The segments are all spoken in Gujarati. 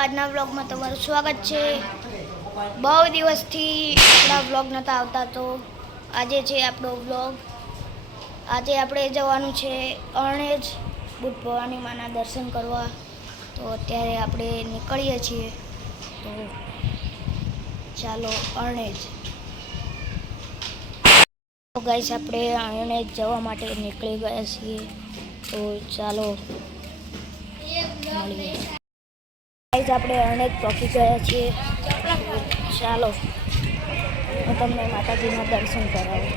આજના વ્લોગમાં તમારું સ્વાગત છે। બહુ દિવસથી આપણા વ્લોગ નહોતા આવતા, તો આજે છે આપણો વ્લોગ। આજે આપણે જવાનું છે અરણેજ બુટ ભવાની માના દર્શન કરવા। તો અત્યારે આપણે નીકળીએ છીએ, તો ચાલો અરણેજ। તો ગાઈસ આપણે અરણેજ જવા માટે નીકળી ગયા છીએ, તો ચાલો મળીએ। ગાઈસ આપણે અરણેજ પહોંચી ગયા છીએ, ચાલો હું તમને માતાજીના દર્શન કરાવું।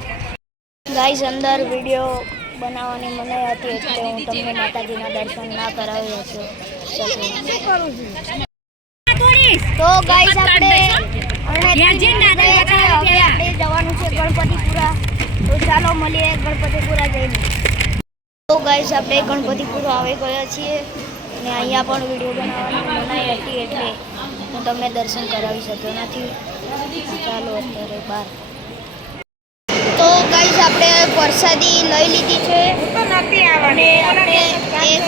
ગાઈસ અંદર વિડીયો બનાવવાની મનાઈ હતી, એટલે હું તમને માતાજીના દર્શન ના કરાવી શકું। તો ગાઈસ આપણે આપણે જવાનું છે ગણપતિપુરા, તો ચાલો મળીએ ગણપતિપુરા જઈને। તો ગાઈસ આપણે ગણપતિપુરા આવી ગયા છીએ, અને અહીંયા પણ વિડીયો બનાવવાની મનાઈ હતી, એટલે હું તમને દર્શન કરાવી શક્યો નથી। ચાલો અત્યારે બહાર। તો ગાઈસ આપણે પ્રસાદી લઈ લીધી છે, અને આપણે એક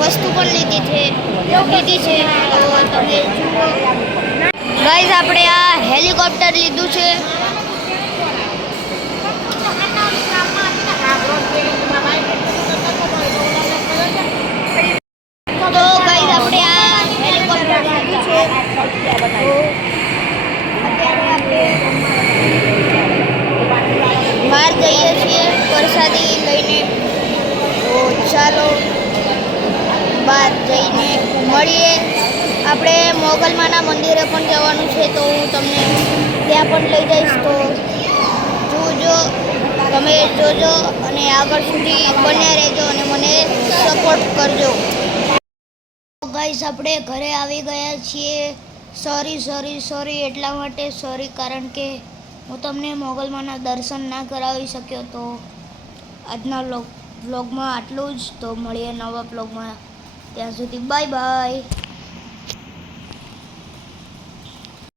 વસ્તુ પણ લીધી છે। તો તમે જુઓ ગાઈસ, આપણે આ હેલિકોપ્ટર લીધું છે। તો ગાઈસ આપણે આ હેલિકોપ્ટર લીધું છે, તો અત્યારે આપણે બહાર જઈએ છીએ પ્રસાદી લઈને। તો ચાલો બહાર જઈને મળીએ। આપણે મોગલમાના મંદિરે પણ જવાનું છે, તો હું તમને ત્યાં પણ લઈ જઈશ। તો તમે જોજો અને આગળ સુધી બન્યા રહેજો અને મને સપોર્ટ કરજો। ગાઈસ આપણે ઘરે આવી ગયા છીએ। સોરી એટલા માટે સોરી, કારણ કે હું તમને મોગલમાના દર્શન ના કરાવી શક્યો। તો આજના વ્લોગમાં આટલું જ, તો મળીએ નવા વ્લોગમાં, ત્યાં સુધી બાય બાય।